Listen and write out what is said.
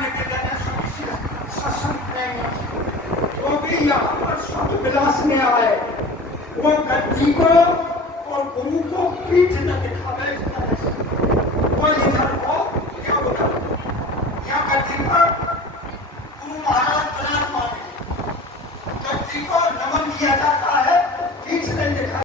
दिखाने के लिए सशक्त नहीं है, वो भी यहाँ पर शब्द विलास में आए, वो गद्दी को और गुरु को पीठ न दिखावे इस तरह से, वो इधर हो या उधर, या गद्दी पर गुरु महाराज विराजमान है, गद्दी को नमन किया जाता